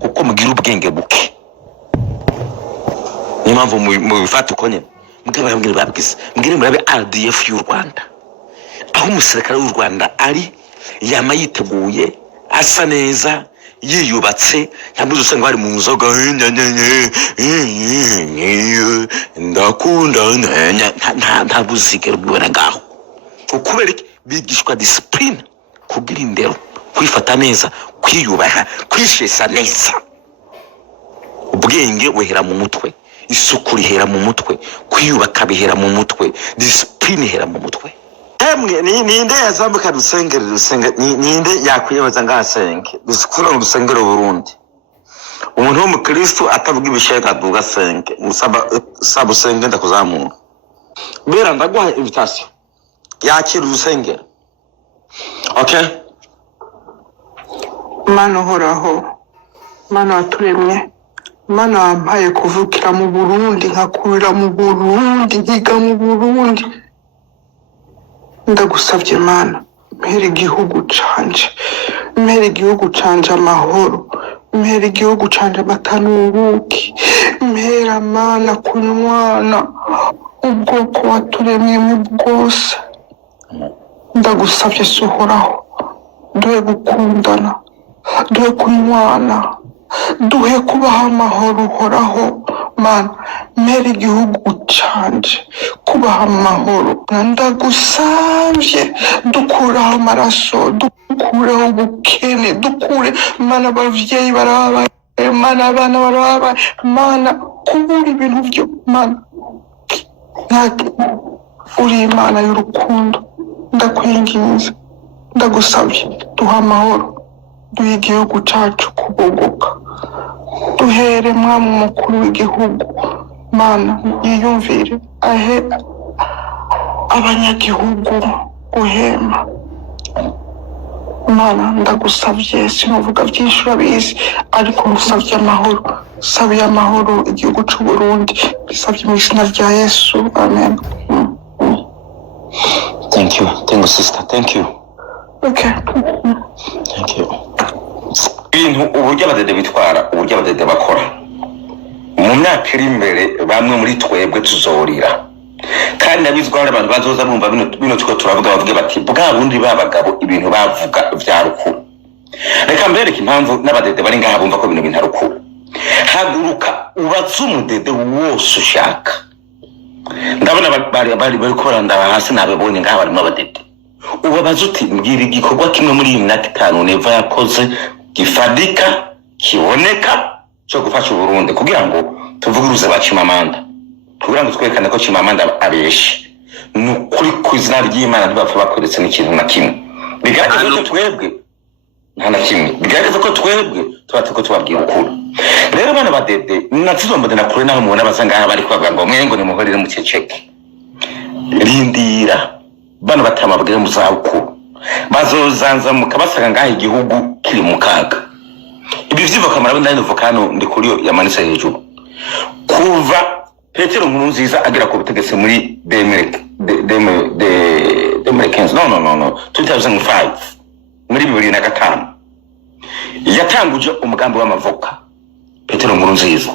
kuko mugira ubwenge buke. Ni mpamvu mu bifata uko nyine mugabambwira babwiza mbwire murabe RDF y'u Rwanda, aho umusirikare w'u Rwanda ari yama yiteguye asa neza yiyubatse, ntabwo usanga bari mu nzoga ndakunda nta buzigero bwibona ngaho. Ukubera bigishwa discipline, kugira indero, kwifata neza, kwiyubaha, kwishesa neza. Ubwenge buhera mu mutwe, isuku rihera mu mutwe, kwiyubaka bihera mu mutwe, discipline ihera mu mutwe. Emwe ninde yazambuka rusengero ninde yakwiyoboza ngasenge dusukura mu rusengero Burundi. Umuntu wo mu Kristo atavuga ibishaka duga senge musaba usenge ndakuzamura bera ndaguha invitation yakira urusengero. Okay, Mana uhoraho, Mana waturemye, Mana wampaye kuvukira mu Burundi, nkakurira mu Burundi, nkiga mu Burundi. Ndagusabye Mana, mpera igihugu canje, mpera igihugu canje amahoro, mpera igihugu canje amatanuruki, mpera Mana kunywana ubwoko waturemye bwose. Ndagusabye suhoraho, duhe gukundana, duhe kunywana, duhe kubaha amahoro uhoraho. Mana, mpera igihugu canje kubaha amahoro. Ndagusavye dukuraho amaraso, dukureho ubukene, dukure Mana abavyeyi barababaye, Mana abana barababaye, Mana kubura ibintu vyo Mana uri Imana y'urukundo. Ndakwinginze, ndagusavye duha amahoro, duhe igihugu cacu kubogoka, duhere mwami mukuru w'igihugu Mana yiyumvire ahe abanyagihugu guhema. Mana ndagusavye, sinovuga vyinshi urabizi, ariko ngusavye amahoro, sabiye amahoro igihugu c'u Burundi, bisavye mu izina rya Yesu, amen. Thank you sister, thank you. Okay. Thank you. Ibintu uburyo abadede bitwara, uburyo abadede bakora mu myaka iri imbere, bamwe muri twebwe tuzorira, kandi nabizwa abantu bazoza bumva bino tuko turavuga bavuge bati bwa bundi babagabo ibintu bavuga vya rukuru. Reka mbereke impamvu n'abadede bari ngaha bumva ko bintu rukuru. Haguruka ubatse umudede wose ushaka. Ndabona bari koranda hasi nabebonye ngaha barimo abadede. Ubabaza uti mbwira igikorwa kimwe muri iyi myaka 5 Neva yakoze gifadika kiboneka cyo gufasha Burundi kugira ngo tuvuguruze bacimamanda, kugira ngo twerekane ko Chimamanda abeshi nukuri kwizina ry'Imana ntibapfa bakoretse n'ikintu na kimwe. Bigaragaza ko twebwe nta na kimwe, bigaragaza ko twebwe tubatiko tubabwira ukuri. Rero bana badede natizomba na kure naho mubona basanga bari kwavuga ngo mwengo ni muhorere mu ceceke. Rindira bana batamabwira mu zabukuru bazozanza mukabasanga ngaho igihugu kiri mu kaga. Ibi vyiva kamara ndani vokano ndi kuriyo yamanitse hejuru kuva Petero Nkurunziza agera ku butegetsi muri 2005 muri 2005 yatanguje umugambi w'amavoka. Petero Nkurunziza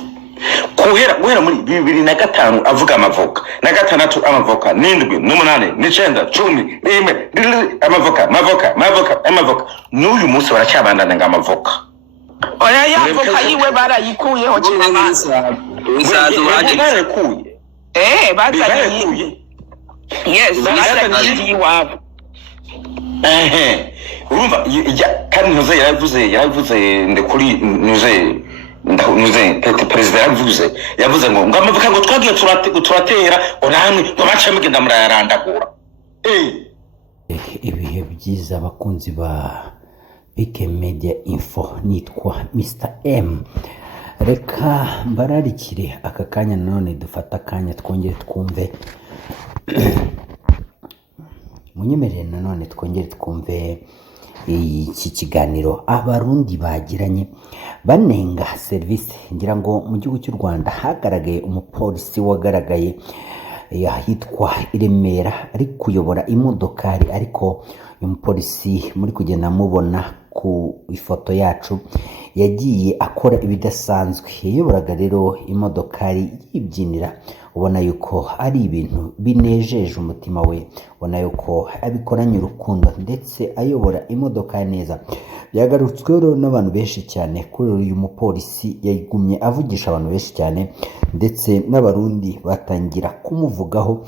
guhera muri 2005 avuga amavoka na gatandatu amavoka n'indwi n'umunane n'icenda 10 rimwe amavoka n'uyu munsi baracyabandana ng'amavoka. Oya yavoka yiwe barayikuyeho cyane. Isazo bagikuye. Bazanye. Yes, bazanye iwabo. Urumva kandi ntuze yaravuze ndekuri ntuze president yavuze ngo amavoka ngo twagiye turatera oramwe ngo baca mugenda murayarandagura. Ibihe byiza abakunzi ba Bike Media Info, nitwa Mr. M. Reka mbararikire aka kanya nanone dufata akanya twongere twumve munyemerere nanone twongere twumve iki kiganiro abarundi bagiranye banenga service. Ngira ngo mu gihugu cy'u Rwanda hagaragaye umupolisi wagaragaye yahitwa Iremera ari kuyobora imodokari, ariko uyu mupolisi muri kugenda mubona ku ifoto yacu yagiye akora ibidasanzwe, yayoboraga rero imodokari yibyinira, ubona yuko ari ibintu binejeje umutima we, ubona yuko abikoranye urukundo ndetse ayobora imodoka neza. Byagarutsweho rero n'abantu benshi cyane kuri uyu mupolisi, yagumye avugisha abantu benshi cyane ndetse n'abarundi batangira kumuvugaho.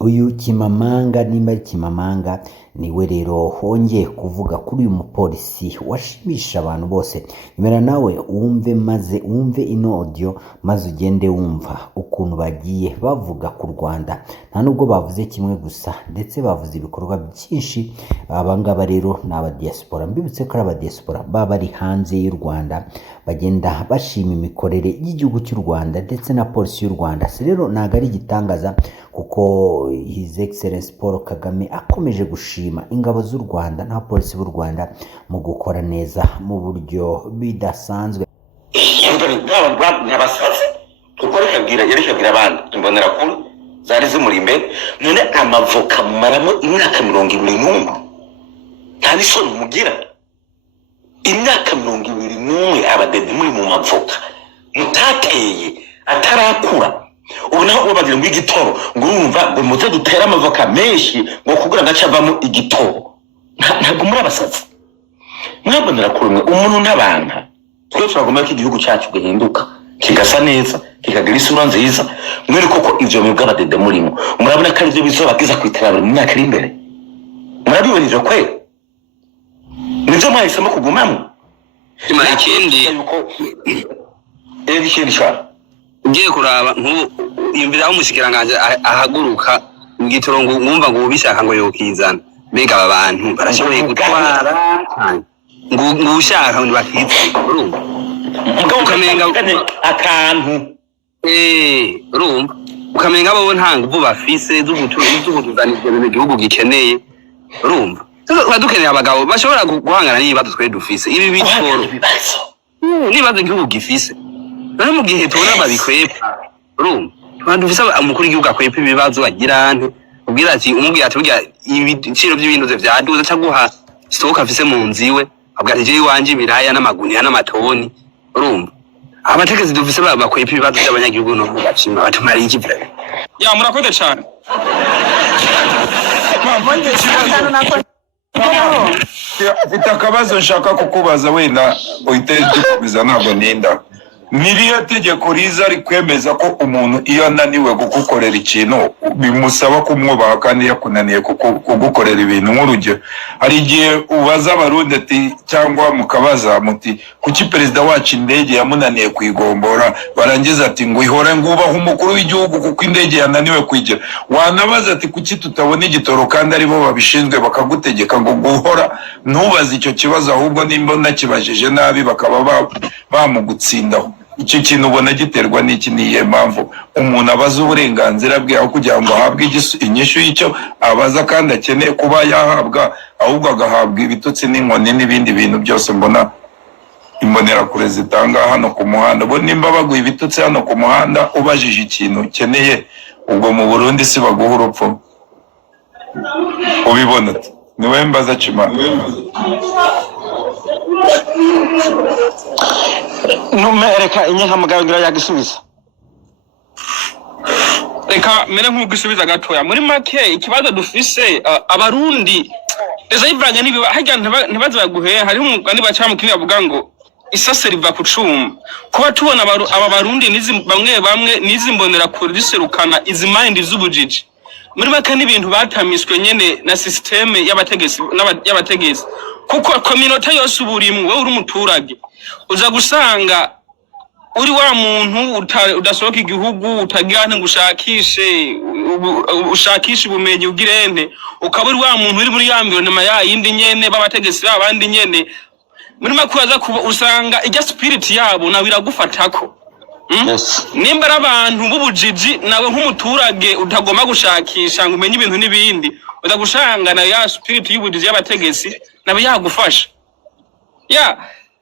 Uyu Kimamanga, nimba ari Kimamanga, niwe rero hongeye kuvuga kuri uyu mupolisi washimisha abantu bose. Imera nawe wumve, maze wumve ino audio, maze ugende wumva ukuntu bagiye bavuga ku Rwanda. Nta nubwo bavuze kimwe gusa, ndetse bavuze ibikorwa byinshi. Abangaba rero ni abadiaspora, mbibutse ko ari abadiaspora baba bari hanze y'u Rwanda, bagenda bashima imikorere y'igihugu cy'u Rwanda ndetse na polisi y'u Rwanda. Se rero ntago ari igitangaza kuko His Excellence Paul Kagame akomeje gushima ingabo z'u Rwanda na polisi b'u Rwanda mu gukora neza mu buryo bidasanzwe. N'abasazi kuko yerekabwira abandi imbonera kuri zari zimuri imbere, none amavoka mumaramo imyaka 21 nta n'isoni mugira. Imyaka 21 abadede muri mu mavoka mutateye atarakura. Ubu naho bagira ngo igitoro ngo urumva ngo muze dutera amavoka menshi ngo kugura gacavamo igitoro. Ntabwo muri abasazi mwabonera kurumwe umuntu n'abantu. Twe turagomba ko igihugu cyacu gihinduka kigasa neza, kikagira isura nziza. Mwere koko ivyo mwebwe abadede murimo murabona ko arivyo bizobagiza kwiterabura mu myaka iri imbere. Murabibonije kwe nivyo mwahisemo kugumamo. Ikindi shaka ngiye kuraba nk'iyumviraho umushikiranganje ahaguruka mu gitoro ngo mwumva ngo ubishaka ngo yokizana. Mbega aba bantu barashoboye gutwara ngo ushaka ngo bakitse urumva mugabo ukamenga akantu urumva ukamenga abo nta nguvu bafise z'ubutuzanije mu gihugu gikeneye urumva. Badukeneye abagabo bashobora guhangana n'ibibazo twe dufise ibi bitoro nibazo igihugu gifise. None mu gihe tubona babikwepa urumva dufise umukuru w'igihugu akwepa ibibazo agira nte ubwira ati umubwira ati burya ibiciro by'ibintu vyaduze caguha stock afise mu nziwe abwira ati wanje ibiraya n'amaguniya n'amatoni urumva. Abategezi dufise bakwepa ibibazo by'abanyagihugu no bacima batumara iki vya ya murakoze cyane. Mfite akabazo nshaka kukubaza wenda uhite dukomeza ntabwo ninda. Niriya tegeko riza rikwemeza ko umuntu iyo ananiwe gukorera ikintu bimusaba kumwubaha kandi yakunaniye kugukorera ibintu. Nk'urugero hari igihe ubaza abarundi ati cyangwa mukabaza muti kuki perezida wacu indege yamunaniye kuyigombora, barangiza ati ngo ihore ngubaha umukuru w'igihugu kuko indege yananiwe kuyigira. Wanabaza ati kuki tutabona igitoro kandi aribo babishinzwe bakagutegeka ngo guhora. Ntubaze icyo kibazo ahubwo nimba nakibajije nabi bakaba bamugutsindaho. Icyo kintu ubona giterwa n'iki? Niye mpamvu umuntu abaza uburenganzira bwe aho kugira ngo ahabwe inyishu y'icyo abaza kandi akeneye kuba yahabwa, ahubwo agahabwa ibitutsi n'inkoni n'ibindi bintu byose mbona imbonera kure zitanga hano ku muhanda. Bo nimba baguha ibitutsi hano ku muhanda ubajije ikintu ukeneye, ubwo mu Burundi si baguha urupfu? Ubibona ati niwe mbaza Chima. Numereka inyenka mugagira yagisubiza. Reka mere nk'ugisubiza gatoya. Muri make ikibazo dufise abarundi eza ivanye nibiba hajya ntibaze baguhe. Hari umugani baca mu kindi bavuga ngo isase riva ku cuma. Kuba tubona aba barundi bamwe nizimbonera kuriserukana izi mind z'ubujiji. Muri make n'ibintu batamiswe nyene na systeme y'abategesi kuko community yose uburimwe wewe uri umuturage uza gusanga uri wa muntu udasohoka igihugu utagira nte ushakishe ubumenyi ugirente, ukaba uri wa muntu uri muri yambiro nama ya yindi nyene babategesi abandi nyene. Muri makwaza kuba usanga ijya spirit yabo nawe iragufatako. Nimba abantu b'ubujiji nawe nk'umuturage utagomba gushakisha ngo umenye ibintu n'ibindi, udagushanga na ya spirit y'ubujiji y'abategesi nabe yagufasha.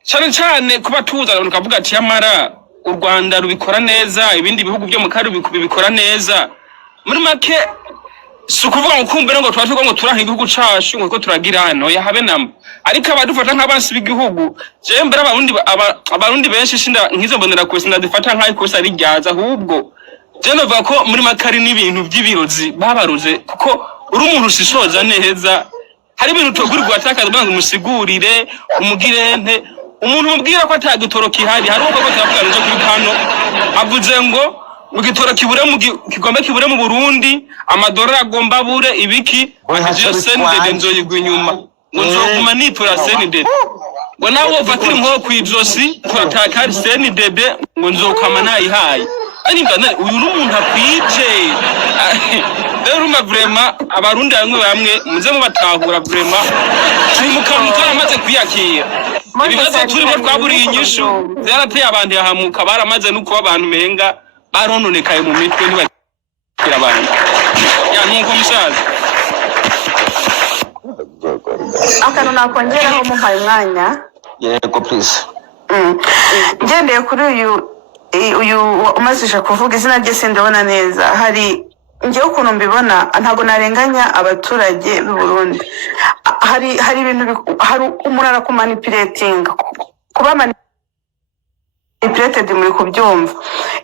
Cyane kuba tuza ukavuga ati yamara u Rwanda rubikora neza, ibindi bihugu byo mu kari bikora neza. Muri make si ukuvuga ngo kumbe ngo tuba tuvuga ngo turaha igihugu cacu ngo turagira hano yahabe namba ariko abadufata nk'abansi b'igihugu je mbere abarundi benshi shinda nkizo mbonera kwese ndadufata nk'aho ikosa rijyaza ahubwo je novuga ko muri makari n'ibintu by'ibirozi babaruze kuko uri umuntu ushishoza neza hari ibintu togurirwa atakaza ngo umusigurire umugirente umuntu mubwira ko atagitoro kihari hari uko tavuga nje kuri hano avuze ngo ugitoro kibure kigomba kibure mu Burundi amadolari agomba bure ibiki je sendede nzoyigwa inyuma nzoguma nitura sendede ngo nawe ufatira impo kwijosi turataka ari sendede ngo nzokama nayihaye ani ngana uyu n'umuntu akwije rero ma vraiment abarundi bamwe muze mu batahura vraiment turi mukamutara amaze kwiyakira ibibazo turimo twaburiye inyishu zarateye abantu yahamuka baramaze nuko abantu menga barononekaye mu mitwe ntibakira abantu nuko musaza akantu nakongeraho muhaye umwanya yego please ngendeye kuri uyu umazije kuvuga izina rye sindabona neza hari ngewe ukuntu mbibona ntabwo narenganya abaturage b'u Burundi hari ibintu hari umuntu arakumanipulating kuba manipulated muri kubyumva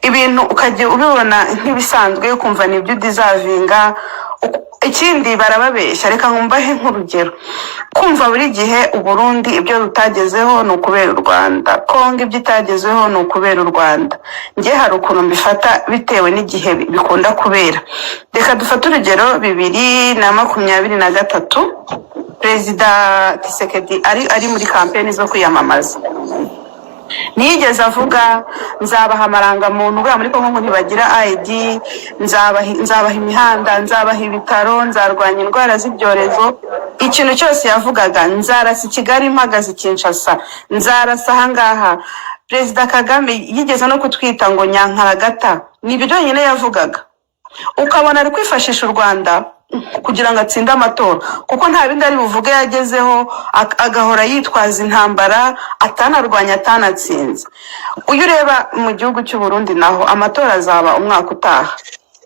ibintu ukajya ubibona nk'ibisanzwe ukumva nibyo deservinga ikindi barababeshya reka nkumbahe nk'urugero kumva buri gihe u Burundi ibyo rutagezeho no kubera u Rwanda Kongo ibyo itagezeho no kubera u Rwanda ngiye hari ukuntu mbifata bitewe n'igihe bikunda kubera reka dufate urugero 2023 Perezida Tshisekedi ari muri campaign zo kwiyamamaza nigeze avuga nzabaha amarangamuntu bwa muri Kongo ntibagira ID nzabaha imihanda nzabaha ibitaro nzarwanya indwara z'ibyorezo ikintu cyose yavugaga nzarasa Kigali mpagaze Kinshasa nzarasa hangaha Perezida Kagame yigeze no kutwita ngo nyankaragata ni ibyo nyine yavugaga ukabona ari kwifashisha u Rwanda kugira ngo atsinde amatora kuko nta bindi ari buvuge yagezeho agahora yitwaza intambara atanarwanya atanatsinze uyu reba mu gihugu cy'u Burundi naho amatora azaba umwaka utaha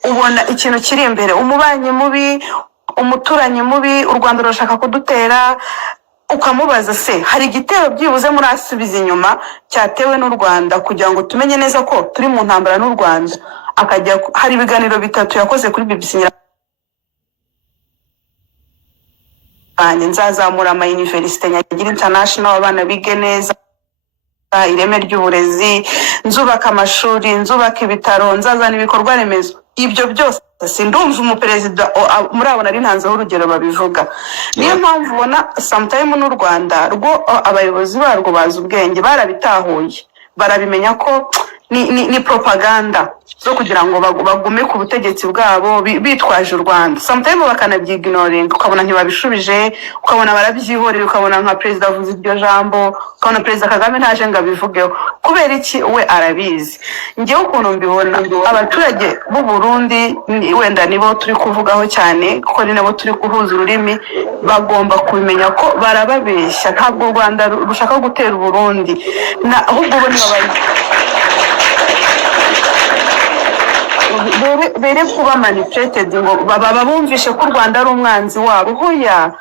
ubona ikintu kiri imbere umubanyi mubi umuturanyi mubi u Rwanda rushaka kudutera ukamubaza se hari igitero byibuze muri asubiza inyuma cyatewe n'u Rwanda kugira ngo tumenye neza ko turi mu ntambara n'u Rwanda akajya hari ibiganiro bitatu yakoze kuri BBC nzazamura ama university nyagira international abana bige neza ireme ry'uburezi nzubaka amashuri nzubaka ibitaro nzazana ibikorwa remezo ibyo byose sindumva umuperezida murabona ari ntanzeho urugero babivuga niyo mpamvu ubona sometime n'u Rwanda rwo abayobozi barwo bazi ubwenge barabitahuye barabimenya ko ni propaganda zo kugira ngo bagume ku butegetsi bwabo bitwaje u Rwanda sometimes bakanabyiignoring ukabona ntibabishubije ukabona barabyihorera ukabona nka president avuze iryo jambo ukabona president Kagame ntaje ngabivugeho kubera iki we arabizi ngiye ukuntu mbibona abaturage b'u Burundi wenda nibo turi kuvugaho cyane kuko ni nabo turi kuhuza ururimi bagomba kubimenya ko barababeshya ntabwo u Rwanda rushaka gutera u Burundi ahubwo bo nibabaye bere kuba manipulated ngo baba bumvishe ko u Rwanda ari umwanzi wabo hoya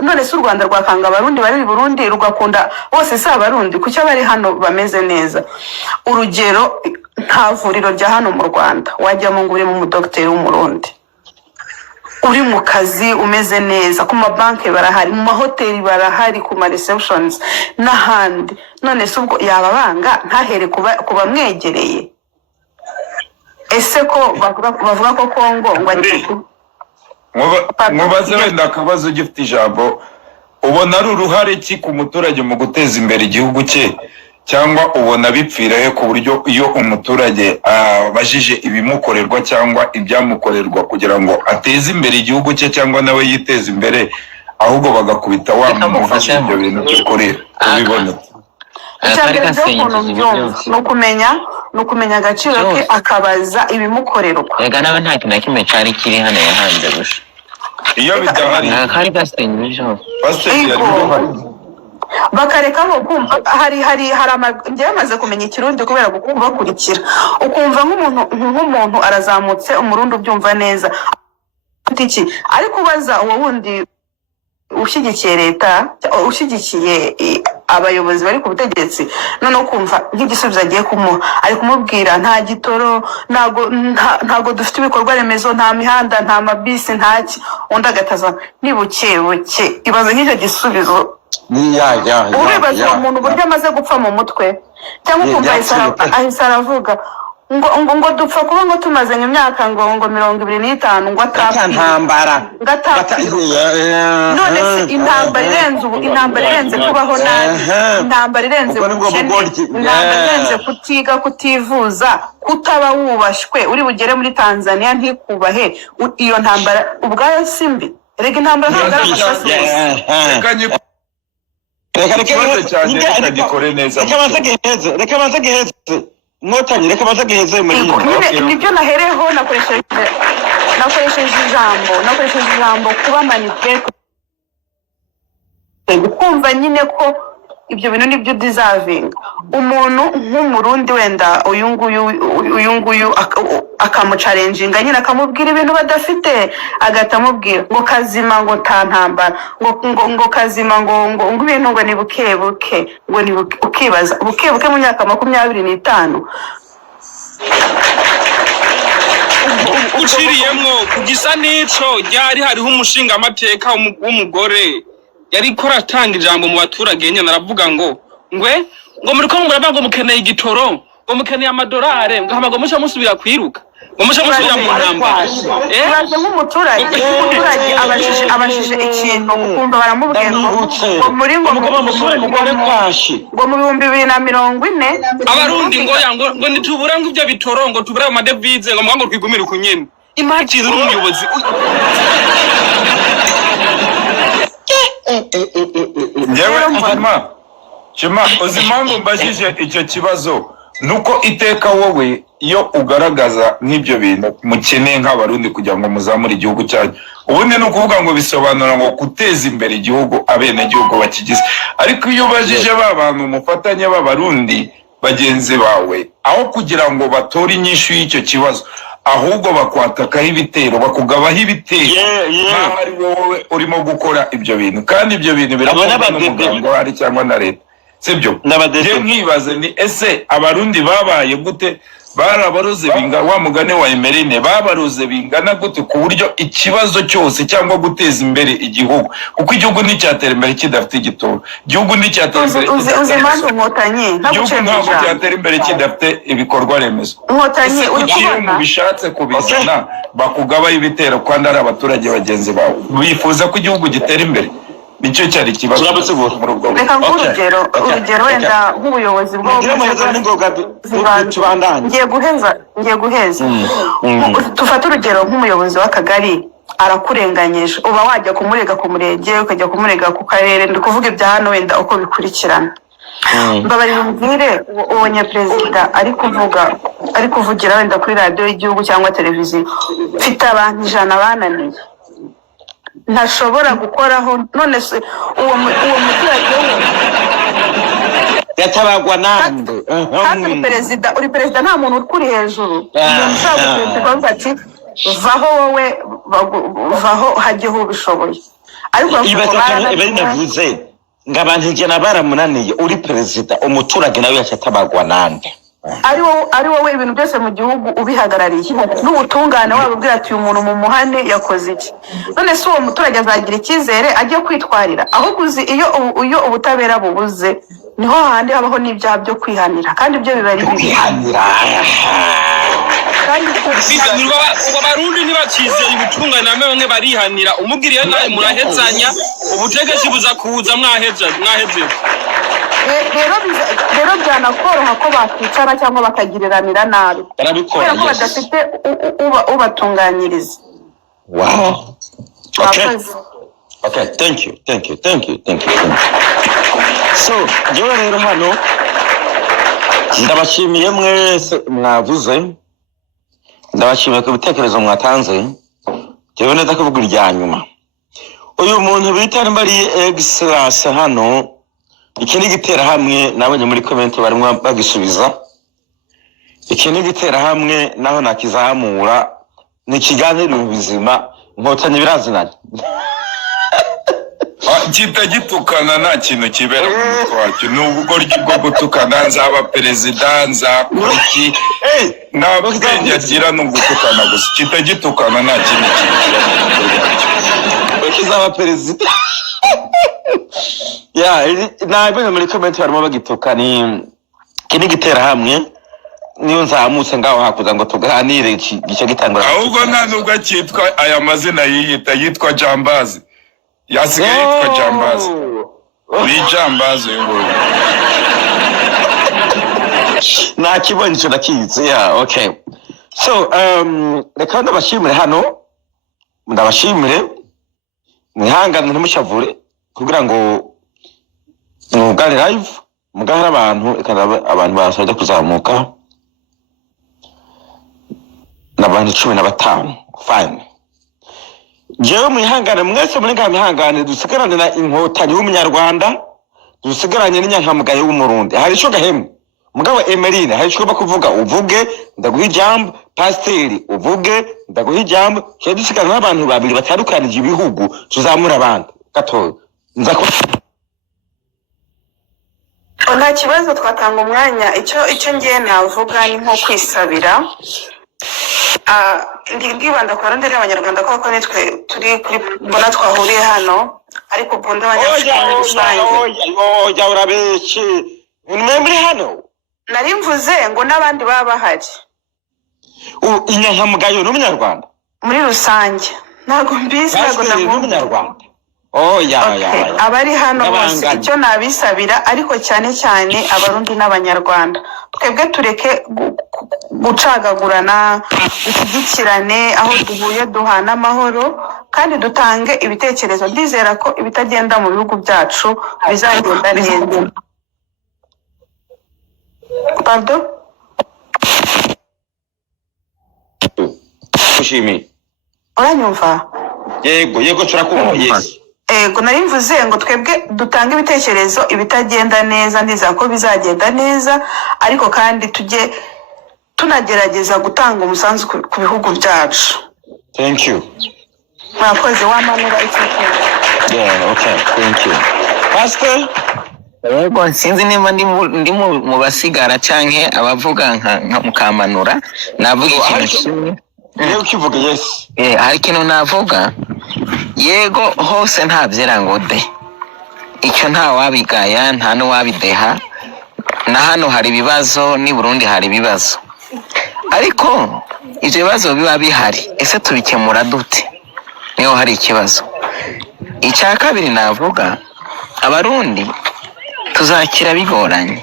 none se u Rwanda rwakanga abarundi bari mu Burundi rugakunda bose se abarundi kucyo bari hano bameze neza urugero nta vuriro rya hano mu Rwanda wajya mu ngure mu docteur w'umurundi uri mu kazi umeze neza ku mabanki barahari mu mahoteli barahari ku ma receptions n'ahandi none se ubwo yababanga ntahere kuba mwegereye ese ko bavuga ko Kongo ngo mubaze wenda akabazo gifite ijambo ubona ari uruhare ki ku muturage mu guteza imbere igihugu cye cyangwa ubona bipfira he ku buryo iyo umuturage abajije ibimukorerwa cyangwa ibyamukorerwa kugira ngo ateze imbere igihugu cye cyangwa nawe yiteze imbere ahubwo bagakubita wa mufasha ibyo bintu by'ukorera ubibonetse icyambere cyo kuntu byumva no kumenya agaciro ke akabaza ibimukorerwa ega nawe nta kintu kimwe cyari kiri hano yahanze gusa iyo bidahari hari gasengesho bakarekaho kumva hari ngiye amaze kumenya ikirundi kubera kubakurikira ukumva nk'umuntu arazamutse umurundi ubyumva neza iki ariko ubaza uwo wundi ushyigikiye leta ushyigikiye abayobozi bari ku butegetsi noneho kumva nk'igisubizo agiye kumuha ari kumubwira nta gitoro ntago dufite ibikorwa remezo nta mihanda nta mabisi ntaki undi agataza nibukebuke ibaze nk'icyo gisubizo ubibaza uwo muntu uburyo amaze gupfa mu mutwe cyangwa ukumva ahise aravuga ngo dupfa kuba ngo tumaze nk'imyaka ngo 25 ngo ntambara none se intambara irenze kubaho nabi intambara irenze intambara irenze kutiga kutivuza kutaba wubashwe uri bugere muri Tanzania ntikubahe iyo ntambara ubwayo simbi rega intambara ntabwo ari amasasu reka banze giheze Notanye reka baza giheze muri nibyo nahereho nakoresheje ijambo kuba manipulate kumva nyine ko ibyo bintu nibyo deserving umuntu nk'umurundi wenda uyu nguyu akamucalenjinga nyine akamubwira ibintu badafite agatamubwira ngo kazima ngo ntambara ngo kazima ngo ibintu ngo ni bukebuke ngo ni ukibaza bukebuke mu myaka 25 uciriyemwo kugisa n'ico ryari hariho umushinga amateka w'umugore yari ko ratanga ijambo mu baturage nyene aravuga ngo muri ko murava ngo mukeneye igitoro ngo mukeneye amadolari ngo hama ngo musha musubira kwiruka ngo musha musubira mu ntambara baje nk'umuturage abashije ikintu kumva baramubwiye ngo muri ngo mu 2040 abarundi ngo nitubura ngo ibyo bitoro ngo tubura mu devize ngo mwango twigumira kunyene imagine n'umuyobozi Nyewe Shema uzimangu mbashije icyo kibazo nuko iteka wowe iyo ugaragaza nk'ibyo bintu mukeneye nk'abarundi kugira ngo muzamure igihugu cyanyu ubundi no kuvuga ngo bisobanura ngo guteza imbere igihugu abene igihugu bakigize ariko iyo ubajije babantu mufatanye b'abarundi bagenzi bawe aho kugira ngo batore inyishu y'icyo kibazo ahubwo bakwatakaho ibitero bakugabaho ibitero nkaho ari wowe urimo gukora ibyo bintu kandi ibyo bintu birakorwa n'umuganga wari cyangwa na leta sibyo je mwibaze ni ese abarundi babaye gute barabaroze binga wa mugane wa Emerine babaroze bingana gute ku buryo ikibazo cyose cyangwa guteza imbere igihugu kuko igihugu nticyatera imbere kidafite igitoro igihugu nticyatera imbere uzimanze Nkotanyi ntabwo cyatera imbere kidafite ibikorwa remezo Nkotanyi uri kubona bishatse kubizana bakugabaho ibitero kandi ari abaturage bagenzi bawe bifuza ko igihugu gitera imbere nicyo cyari kibazo muri ubwo reka urugero wenda nk'ubuyobozi bwo ngiye guheza tufata urugero nk'umuyobozi w'akagari arakurenganyije uba wajya kumurega ku murenge ukajya kumurega ku karere ndi kuvuga ibya hano wenda uko bikurikirana mbabarira umbwire ubonye perezida ari kuvugira wenda kuri radiyo y'igihugu cyangwa televiziyo mfite abantu 100 bananiye ntashobora gukoraho none se uwo muturage yatabagwa nande kandi uri perezida nta muntu ukuri hejuru ushaka ati vaho wowe vaho hajyeho ubishoboye ariko ibari navuze ngo abantu ijana baramunaniye uri perezida umuturage nawe yatabagwa nande ari wowe ibintu byose mu gihugu ubihagarariye n'ubutungane wabubwira ati uyu muntu mu muhane yakoze iki none se uwo muturage azagira icyizere ajye kwitwarira ahubwo uzi iyo ubutabera bubuze niho handi habaho n'ibyaha byo kwihanira kandi ibyo biba ari bibi kandi ubu abarundi ntibakizeye ubutungane bamwe barihanira umubwiriye nawe murahezanya ubutegetsi buza kuza mwaheje rero byanakoroha ko bakwicara cyangwa bakagiriranira nabi kubera ko badafite ubatunganyiriza wow okay thank you so jewe rero hano ndabashimiye mwese mwavuze ndabashimiye ku bitekerezo mwatanze jewe neza kuvuga irya nyuma uyu muntu bita Mbari Excellence hano ikindi gitera hamwe nabonye muri comment barimo bagisubiza ikindi gitera hamwe naho nakizamura ni kiganiro bizima Inkotanyi birazinanye. Kitagitukana nta kintu kibera mu mutwe wacyo. Ni ubugoryi bwo gutukana, nzaba perezida, nzakora iki. Nta bwenge agira ni ugutukana gusa. Kitagitukana nta kintu kibera mu mutwe wacyo. Kizaba perezida. Nabonye muri comment barimo bagituka ni kini gitera hamwe niyo nzamutse ngaho hakuza ngo tuganire gice gitangura. Ahubwo nta nubwo akitwa aya mazina yitwa Jambazi. Yasigaye yitwa Jambazi. Ni Jambazi ngo. Nakibonye ico nakizi. Okay. So reka ndabashimire hano. Ndabashimire. Mwihangane ntimushavure kugira ngo mugane live mugahara abantu basajya kuzamuka n'abantu 15. Fine. Jewe mwihangane mwese muri ngamihangane dusigarane na Inkotanyi w'umunyarwanda dusigaranye n'inyankamugaye w'umurundi. Hari ico gahemwe mugabo Emeline hari ico bakuvuga uvuge ndaguha ijambo, Pasiteri uvuge ndaguha ijambo, cyo dusigarane n'abantu babiri batarukanije ibihugu tuzamura abandi gatoyo. Nta kibazo twatanga umwanya icyo ngiye navuga ni nko kwisabira. Ndibanda kwa rondera abanyarwanda koko nitwe turi kuri mbona twahuriye hano ariko bunda abanyarwanda urabeshye nimwe muri hano nari mvuze ngo n'abandi baba bahari. Inyankamugayo n'umunyarwanda muri rusange ntago mbizi ntago n'umunyarwanda. Abari hano bose icyo nabisabira ariko cyane cyane abarundi n'abanyarwanda twebwe tureke gucagagurana dushyigikirane aho duhuye duhana amahoro kandi dutange ibitekerezo. Ndizera ko ibitagenda mu bihugu byacu bizagenda neza. Pardon? Ushimi. Uranyumva? Yego turakumva. Yes. Nari mvuze ngo twebwe dutanga ibitekerezo ibitagenda neza ndiza ko bizagenda neza ariko kandi tujye tunagerageza gutanga umusanzu ku bihugu byacu. Thank you. Mwakoze wamanura icyakora. Okay, thank you. Pastor? Yego sinzi niba ndi mu basigara canke abavuga nka mukamanura navuga ikintu kimwe. Niyo ukivuga yes. Hari ikintu navuga. Yego hose nta byera ngo de. Icyo nta wabigaya nta no wabideha. Na hano hari ibibazo ni Burundi hari ibibazo. Ariko ivyo bibazo biba bihari. Ese tubikemura dute? Niyo hari ikibazo. Icya kabiri navuga abarundi tuzakira bigoranye.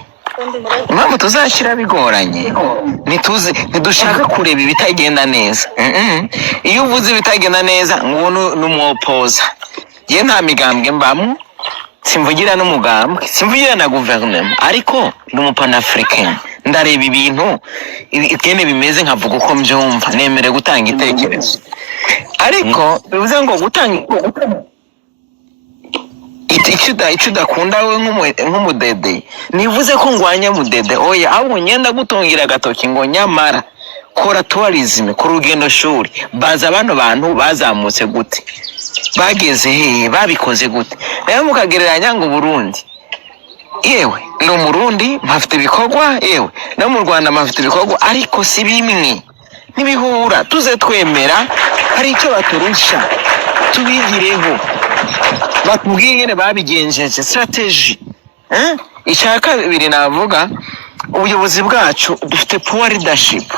Impamvu tuzakira bigoranye ntidushaka kureba ibitagenda neza. Iyo uvuze ibitagenda neza ngo n'umuopoza. Je nta migambwe mbamwe simvugira n'umugambwe simvugira na guverinoma ariko n'umupanafricain ndareba ibintu ikene bimeze nkavuga uko mbyumva nemere gutanga itekerezo ariko bivuze ngo gutanga icyo udakunda we nk'umudede nivuze ko ngwanya mudede oya ahubwo ngenda gutungira agatoki ngo nyamara kora tourism ku rugendo shuri baza bano bantu bazamutse gute bageze hehe babikoze gute nayo mukagereranya ngo Burundi yewe no Murundi mpafite ibikorwa yewe no mu Rwanda mpafite ibikorwa ariko si bimwe nibihura tuze twemera hari icyo baturusha tubigireho batubwire babigenjeje strategy icyaka bibiri navuga ubuyobozi bwacu dufite power leadership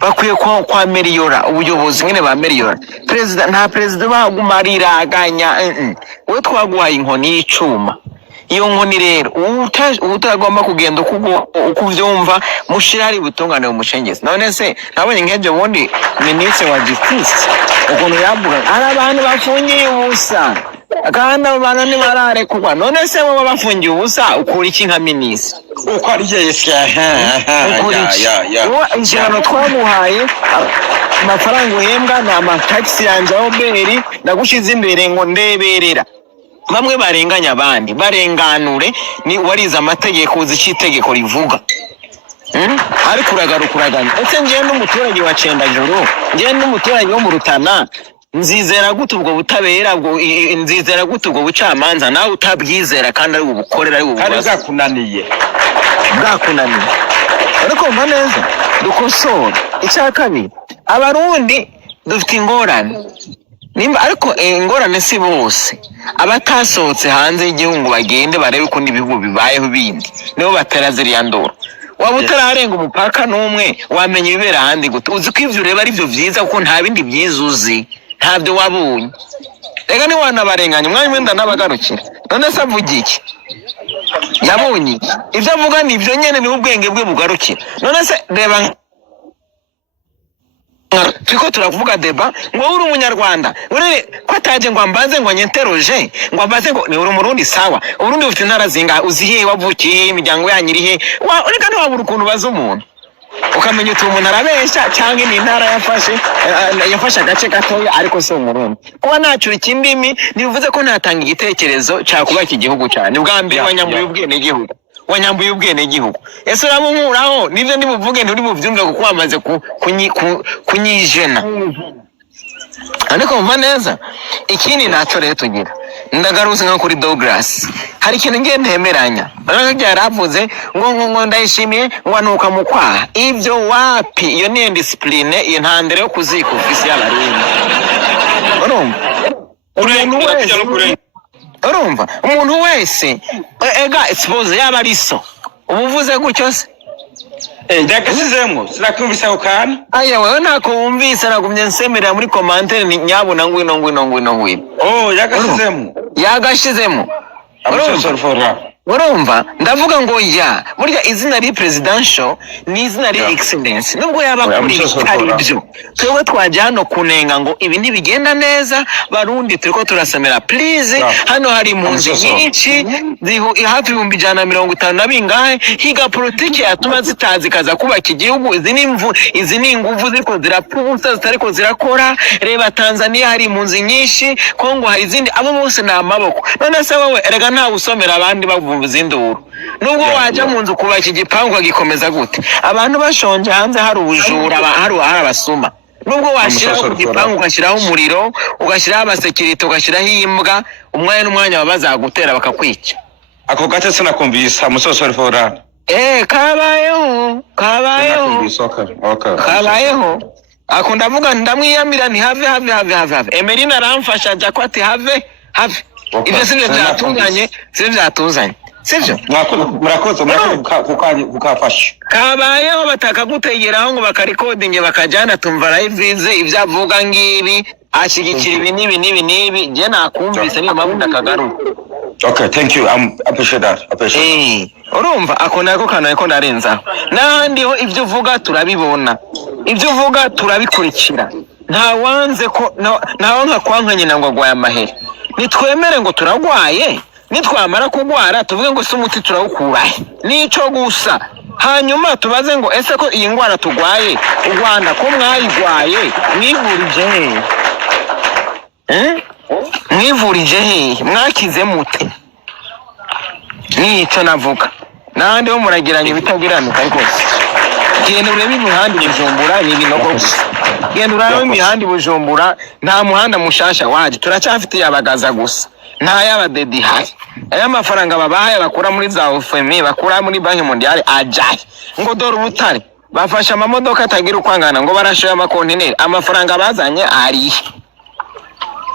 bakwiye kwa meliora ubuyobozi nyine ba meliora president nta president bagumariraganya we twaguhaye inkoni y'icuma iyo nkoni rero utagomba kugenda ukuvyumva mushirari butungane umushengezi none se nabonye nkejo bundi ministre wa justice ukuntu yavuga ari abantu bafungiye ubusa kandi abantu ni barare kugwa none se bo bafungiye ubusa ukura iki nka ministre uko ari yes inshingano twamuhaye amafaranga uhembwa ni amataxi yanje aho beri ndagushize imbere ngo ndeberera bamwe barenganya abandi barenganure ni wariza amategeko uzi itegeko rivuga ariko uragana ese ngiye n'umuturage wa Cendajuru ngiye n'umuturage wo mu Rutana nzizera gute ubwo butabera bwo nzizera gute ubwo bucamanza nawe utabwizera kandi ari ubukorera ari ububaza bwakunaniye ariko mva neza dukosora icya kabiri abarundi dufite ingorane nimba ariko ingorane si bose abatasohotse hanze y'igihugu bagende barebe ko n'ibihugu bibayeho bindi nibo batera ziriya ndoro waba utararenga umupaka n'umwe wamenya ibibera ahandi gute uzi ko ivyo ureba ari byo vyiza kuko nta bindi byiza uzi ntabyo wabonye rega ni wanabarenganya umwanya wenda n'abagarukira none se avuga iki yabonye ivyo avuga ni ivyo nyene niho ubwenge bwe bugarukira none se reba turiko turavuga deba ngo uri umunyarwanda uri ko ataje ngo ambaze ngo nyenteroje ngo ambaze ngo ni uri umurundi sawa urundi ufite intara zinga uzihe wavukiye imiryango yanyirihe ureka no wabura ukuntu baza umuntu ukamenya uti umuntu arabeshya cyangwa ni intara yafashe agace gatoya ariko si umurundi kuba nacura ikindimi ntibivuze ko ntatanga igitekerezo cyakubaka igihugu cyane ubwa mbere wanyambuye ubwenegihugu wanyambuye ubwenegihugu ese uramunkuraho nivyo ndibuvuge nturi buvyumve kuko wamaze kunyijena ariko mva neza ikindi naco rero tugira ndagaruze nka kuri Douglas hari ikintu ngiye ntemeranya ariko yaravuze ngo ndayishimiye ngo anuka mu kwaha ivyo wapi iyo ni indiscipline iyo ntandere yo kuzika ofisi y'abarundi umuntu wese ega expose yaba ari so ubuvuze gutyo se ndagasizemwo sinakumvise ako kana aya wewe ntako wumvise nagumye nsemerera muri commentaire ni nyabona ngwino yagashizemo urumva ndavuga ngo ya burya izina ri presidential ni izina ri excellence nubwo yaba kuri ari byo twebwe twaje hano kunenga ngo ibi ntibigenda neza barundi turiko turasemera please hano hari impunzi nyinshi hafi 150 nabingahe higa politiki yatuma zitazi kaza kubaka igihugu izi ni inguvu ziko zirapfusa zitariko zirakora reba Tanzania hari impunzi nyinshi Kongo hari izindi abo bose na amaboko none se wowe erega nta usomera abandi bavumbuza induru nubwo waje mu nzu kubaka igipangu agikomeza gute abantu bashonje hanze hari ubujura hari abasuma nubwo washiraho igipangu ugashyiraho umuriro ugashyiraho abasekirite ugashyiraho imbwa umwanya n'umwanya babazagutera bakakwica ako gace sinakumvisa musoso Fora kabayeho ako ndavuga ndamwiyamira ni have Emerina aramfasha ajya ko ati have ibyo sivyo byatuzanye sivyo murakoze kukafasha kabayeho batakagutegeraho ngo bakarikodinge bakajana tumva live ibyavuga ngibi ashigikira ibi nibi je nakumvise niyo mabunda kagaruka okay thank you appreciate that urumva ako nako kanako narenza nahandi ho ibyo uvuga turabibona ibyo uvuga turabikurikira nta wanze ko naho nka kwankanye nangwa gwaye amahere nitwemere ngo turagwaye nitwamara kugwara tuvuge ngo si umuti turawukurahe nico gusa hanyuma tubaze ngo ese ko iyi ngwara tugwaye u Rwanda ko mwayigwaye mwivurije hehe mwakize mute nico navuga nandi ho muragiranye ibitagiranuka rwose genda urebe imihanda Bujumbura ni ibinogo gusa genda urebe imihanda Bujumbura nta muhanda mushasha waje turacyafite yabagaza gusa nta y'abadedi hari aya mafaranga babahaye bakura muri za UFM bakura muri Banki Mondiale ajaye ngo dore ubutare bafasha amamodoka atagira ukwangana ngo barashoye amakontineri amafaranga bazanye ari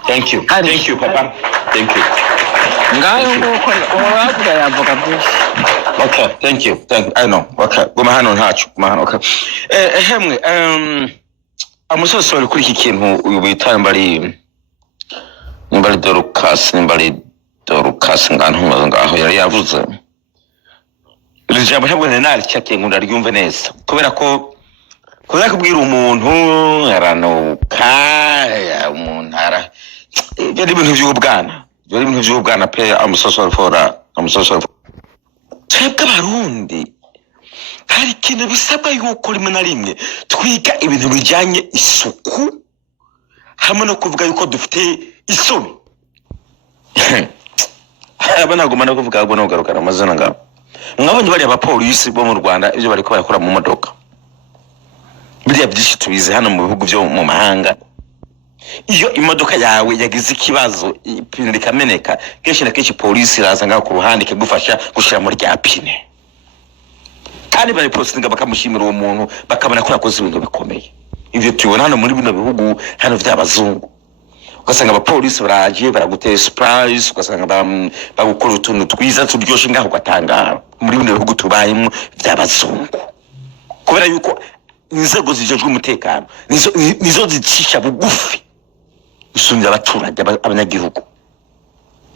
thank you papa thank you ngaho nguko umuravuga yavuga byinshi okay thank you I know okay guma hano ntacu guma hano okay hemwe amusosori kuri iki kintu uyu bita mbari Dorcas ngaho yari yavuze ijambo ntabwo nari cyakiye ngo ndaryumve neza kubera ko kubwira umuntu aranuka umuntu byari ibintu by'ubwana pe amusosori twebwe abarundi hari ikintu bisabwa yuko rimwe na rimwe twiga ibintu bijyanye isuku hamwe no kuvuga yuko dufite isoni naguma no kuvuga ahubwo no kugarukana amazina ngabo mwabonye bari abapolisi bo mu Rwanda ibyo bariko bayakora mu modoka biriya byinshi tubize hano mu bihugu byo mu mahanga iyo imodoka yawe yagize ikibazo ipine rikameneka kenshi na kenshi polisi iraza ngaho ku ruhande ikagufasha gushira muri rya pine kandi bari postinga bakamushimira uwo muntu bakabona ko yakoze ibintu bikomeye. Ivyo tubona hano muri bino bihugu hano vy'abazungu ugasanga abapolisi baraje baragutera surprise ugasanga bagukora utuntu twiza turyoshe ngaho gatangara muri bino bihugu tubayemo vy'abazungu kubera yuko inzego zijejwe umutekano nizo zicisha bugufi usumye abaturage abanyagihugu.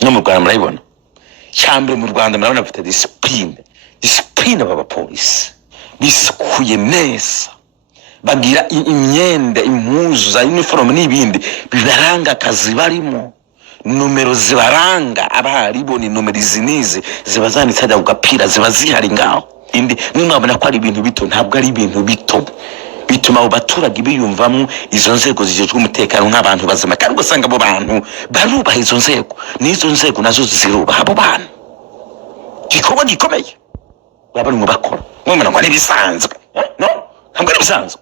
No mu Rwanda murabibona cyambere mu Rwanda murabona bafite discipline baba polisi bisukuye neza bagira imyenda impuzu za uniform n'ibindi bibaranga akazi barimo numero zibaranga abaharibo ni numero izinize zibazanitse ajya kugapira ziba zihari ngaho indi mwabona ko ari ibintu bito ntabwo ari ibintu bito bituma abo baturage biyumvamo izo nzego zijejwe umutekano nk'abantu bazima kandi ugasanga abo bantu barubaha izo nzego n'izo nzego nazo zirubaha abo bantu gikorwa gikomeye baba mu bakora mwumva ngo nibisanzwe no ntabwo ari bisanzwe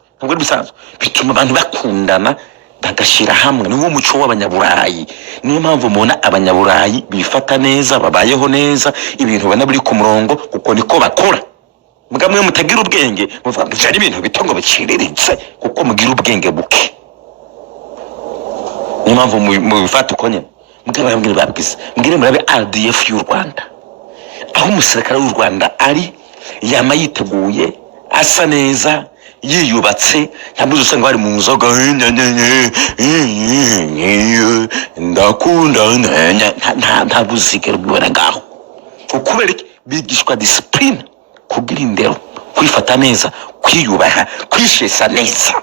bituma abantu bakundana bagashira hamwe niwo muco w'abanyaburayi. Niyo mpamvu mubona abanyaburayi bifata neza babayeho neza ibintu bana biri ku murongo kuko niko bakora. Mugamwe mutagira ubwenge muvuga ngo cyari ibintu bitongo biciriritse kuko mugira ubwenge buke. Niyo mpamvu mu bifata uko nyene mugaba mbwira babwiza mbwire murabe RDF y'u Rwanda aho umusirikare w'u Rwanda ari yama yiteguye asa neza yiyubatse ntabwo usanga bari mu nzoga ndakunda nta buzigero bwibara ngaho ukubera bigishwa discipline kugira indero kwifata neza kwiyubaha kwishesa neza.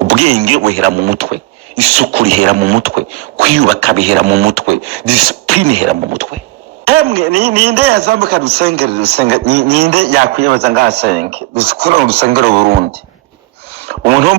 Ubwenge buhera mu mutwe isuku rihera mu mutwe kwiyubaka bihera mu mutwe discipline ihera mu mutwe. Emwe ninde yazambuka rusengero ninde yakwiyebaza ngaha senge dusukura urusengero Burundi umuntu